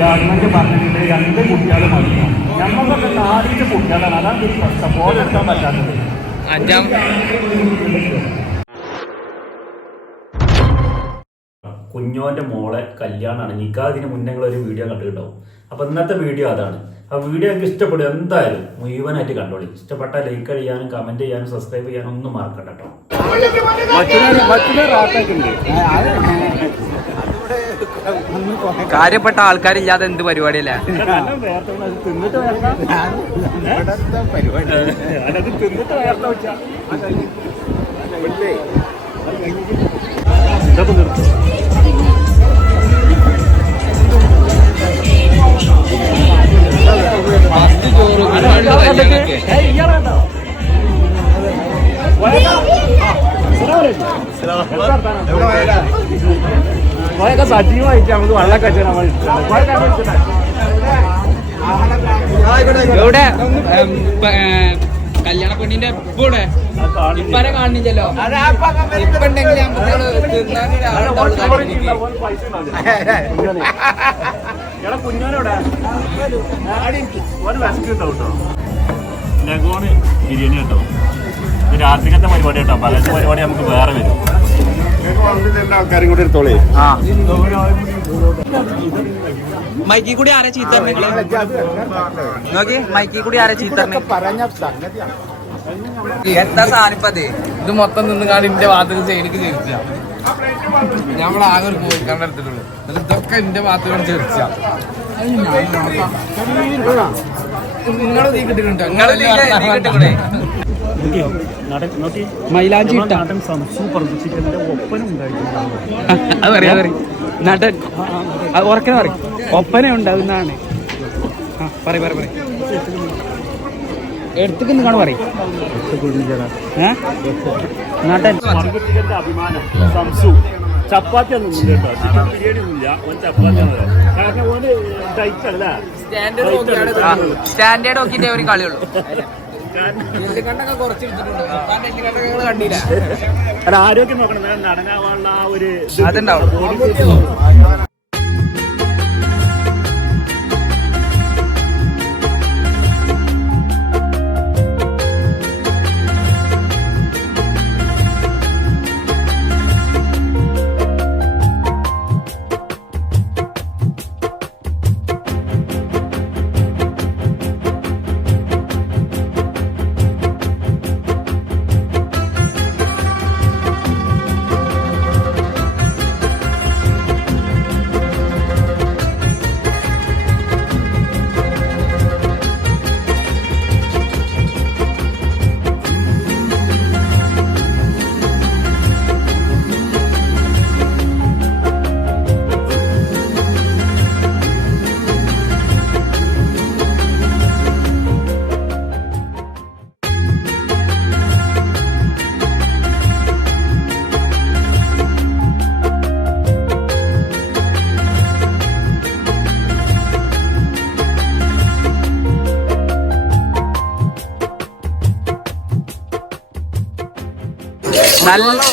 Government പറഞ്ഞിട്ടുണ്ട് 2 കുട്ടികൾ മതി. ഞമ്മക്കൊക്കെ 4 കുട്ടികളാണ്. അതാണ് ഒരു പ്രശ്നം. പോലെ എടുക്കാൻ പറ്റാത്തത്. കുഞ്ഞോന്റെ മോളെ കല്യാണമാണ്. നിക്കാതിന് മുന്നേ ഒരു വീഡിയോ കണ്ടിട്ടുണ്ടാവും. അപ്പൊ ഇന്നത്തെ വീഡിയോ അതാണ്. ആ വീഡിയോ എനിക്ക് ഇഷ്ടപ്പെടും. എന്തായാലും മുഴുവനായിട്ട് കണ്ടോളി. ഇഷ്ടപ്പെട്ട ലൈക്ക് ചെയ്യാനും കമന്റ് ചെയ്യാനും സബ്സ്ക്രൈബ് ചെയ്യാനും ഒന്നും മറക്കണ്ട കേട്ടോ. കാര്യപ്പെട്ട ആൾക്കാരില്ലാതെ എന്ത് പരിപാടിയല്ലേ? സജീവമായിട്ട് നമുക്ക് വെള്ളമൊക്കെ എവിടെ കല്യാണ പെണ്ണിന്റെ കൂടെ ഇപ്പരെ കാണിച്ചല്ലോ. ഇപ്പണ്ടെങ്കിൽ കുഞ്ഞോനോടെ ലഗോണ് ബിരിയാണി കേട്ടോ. ഇത് രാത്രിക്കത്തെ പരിപാടി കേട്ടോ. പലത്തെ പരിപാടി നമുക്ക് വേറെ വരും. ആൾക്കാരും കൂടി എടുത്തോളേ. മൈക്കി കൂടി ആരെ ചീത്ത നോക്കി. മൈക്കി കൂടി ആരെ ചീത്ത എന്താ സാധനിപ്പത്? ഇത് മൊത്തം നിന്ന് കാണി എന്റെ ഭാഗത്ത് സൈഡിക്ക് ചേർച്ച. ഞമ്മളാകെ ഒരു കോഴിക്കാണ്ട് എടുത്തിട്ടുള്ളൂ. ഇതൊക്കെ എന്റെ ഭാഗത്തോട് ചേർച്ച. നിങ്ങള് നീ കിട്ടിയിട്ടുണ്ടോ? മൈലാഞ്ചി സൂപ്പർ ചിക്കൻ്റെ ഒപ്പന ഉണ്ടായിട്ടുണ്ട്. അത് പറയാ നടൻ അത് ഉറക്കെ പറയും. ഒപ്പന ഉണ്ടാകുന്നതാണ്. പറ എടുത്തേക്ക് കാണു പറയും. നടൻ ചിക്കൻ്റെ അഭിമാനം സംസു. ചപ്പാത്തി ഒന്നും ഇല്ല കേട്ടോ. ചിക്കൻ ബിരിയാണി ഒന്നുമില്ല. ഓൻ ചപ്പാത്തി കാരണം ഓന് ഡയറ്റ് അല്ല. സ്റ്റാൻഡേർഡ് നോക്കിയിട്ടേ ഒരു കളിയുള്ളൂ. ആരോഗ്യം നോക്കണം. നടനാവാനുള്ള ആ ഒരു അതുണ്ടാവും.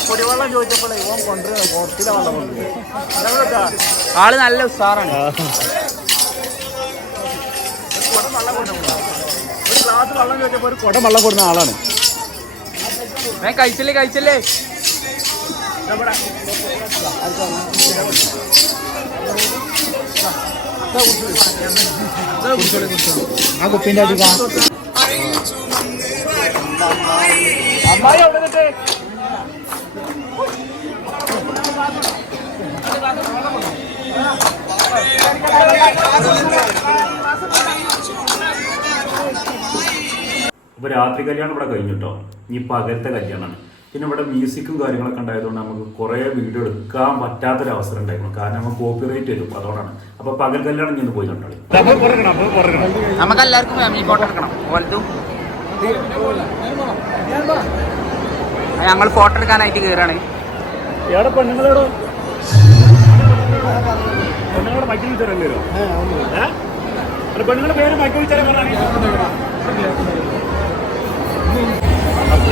കുടിവെള്ളം ചോദിച്ചപ്പോഴേ ഇവൻ കൊണ്ടുവരുന്നത് കുറച്ചിലെ വെള്ളം കൊണ്ടുവരും. ആള് നല്ല ഉഷാറാണ്. ഒരു ഗ്ലാസ് വെള്ളം ചോദിച്ചപ്പോൾ ഒരു കുടം വെള്ളം കൊടുക്കുന്ന ആളാണ്. കഴിച്ചല്ലേ ആ കുപ്പിന്റെ അധികം അമ്മായി അവിടെ നിന്നിട്ട് ഇപ്പോൾ രാത്രി കല്യാണം ഇവിടെ കഴിഞ്ഞിട്ടോ. ഇനി പകലത്തെ കല്യാണമാണ്. പിന്നെ ഇവിടെ മ്യൂസിക്കും കാര്യങ്ങളൊക്കെ ഉണ്ടായതുകൊണ്ട് നമുക്ക് കുറേ വീഡിയോ എടുക്കാൻ പറ്റാത്തൊരവസരം ഉണ്ടായിരുന്നു. കാരണം നമുക്ക് കോപ്പിറൈറ്റ് വരും. അതുകൊണ്ടാണ്. അപ്പോൾ പകൽ കല്യാണം ഇന്ന് പോയി കണ്ടോളി. നമുക്ക് എല്ലാവർക്കും ഫാമിലി ഫോട്ടോ എടുക്കണം. ഞങ്ങൾ ഫോട്ടോ എടുക്കാനായിട്ട് കയറാണ്. എവിടെ പെണ്ണുങ്ങളോട് മൈക്കിൽ വിളിച്ചാലല്ലേ വരും? പെണ്ണുങ്ങളുടെ പേര് മൈക്കിൽ വിളിച്ചാലേ പറഞ്ഞാൽ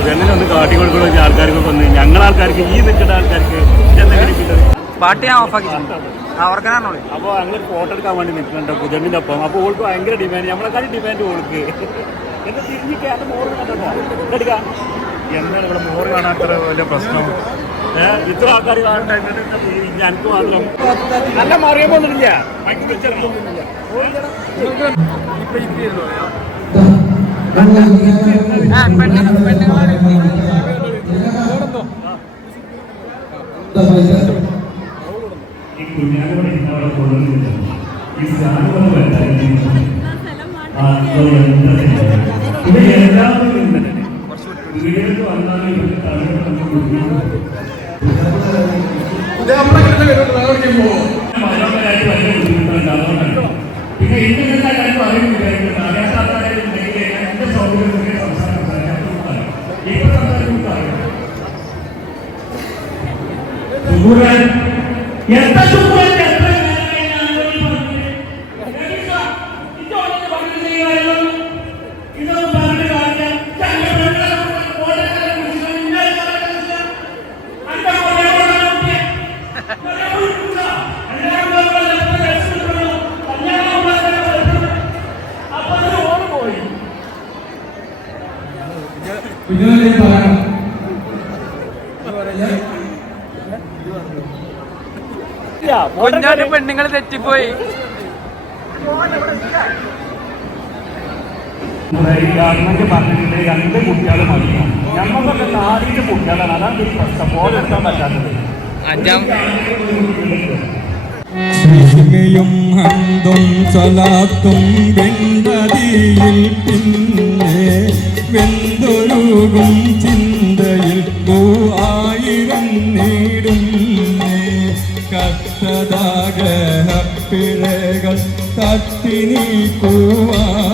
ഇതെങ്ങനെ ഒന്ന് കാട്ടി കൊടുക്കണോ ആൾക്കാർക്ക് ഒന്ന് ഞങ്ങളാൾക്കാർക്ക് ഈ നിൽക്കുന്ന ആൾക്കാർക്ക് പാട്ട് ഞാൻ ഓഫാക്കി അവർക്കാണോ അപ്പോൾ അങ്ങനെ ഫോട്ടോ എടുക്കാൻ വേണ്ടി നിൽക്കുന്നുണ്ട് പുതിയണ്ണിൻ്റെ ഒപ്പം അപ്പോൾ ഓൾക്ക് ഭയങ്കര ഡിമാൻഡ് നമ്മളെക്കാളും ഡിമാൻഡ് ഓൾക്ക് എന്താ തിരിഞ്ഞിട്ട് അത് മോറ് കണ്ടോ എടുക്കാം എന്താണ് ഇവിടെ മോറ് കാണാത്ര വലിയ പ്രശ്നം ഇത്ര ആൾക്കാർ കാണാൻ ഞങ്ങൾക്ക് മാത്രം നല്ല മറിയുമ്പോന്നില്ല ഈ കുഞ്ഞാനോട് ഇന്നവിടെ കൊള്ളുന്നില്ല ഈ സ്ഥാനം ഇത് എല്ലാവരും വീടുകളിൽ വന്നാലും മനോഹരമായിട്ട് വലിയ ബുദ്ധിമുട്ടുണ്ട് അതുകൊണ്ടല്ലോ പിന്നെ ഇന്ത്യൻ കാര്യം അറിയുന്നില്ല അറിയാത്തവരുണ്ടെങ്കിൽ എന്റെ സൗകര്യം സംസാരിക്കാൻ ഇപ്പൊ സംസാരിക്കാൻ എത്ര കുഞ്ഞാല് പെണ്ണുങ്ങൾ തെറ്റിപ്പോയി ഗവൺമെന്റ് പറഞ്ഞിട്ടുണ്ട് 2 കുട്ടികൾ മതി ഞമ്മക്കൊക്കെ 4 കുട്ടികളാണ് അതാണ് ഒരു പ്രശ്നം പോലെടുക്കാൻ പറ്റാത്തത് ശ്രീകയും ഹന്തും സ്വലാത്തും വെണ്ടതിയിൽ പിന്നെ വെന്തൊരുകും ചിന്തയിൽ 1000 നേടുന്നേ കത്തതാക പിഴകൾ തട്ടി നീക്കുവാൻ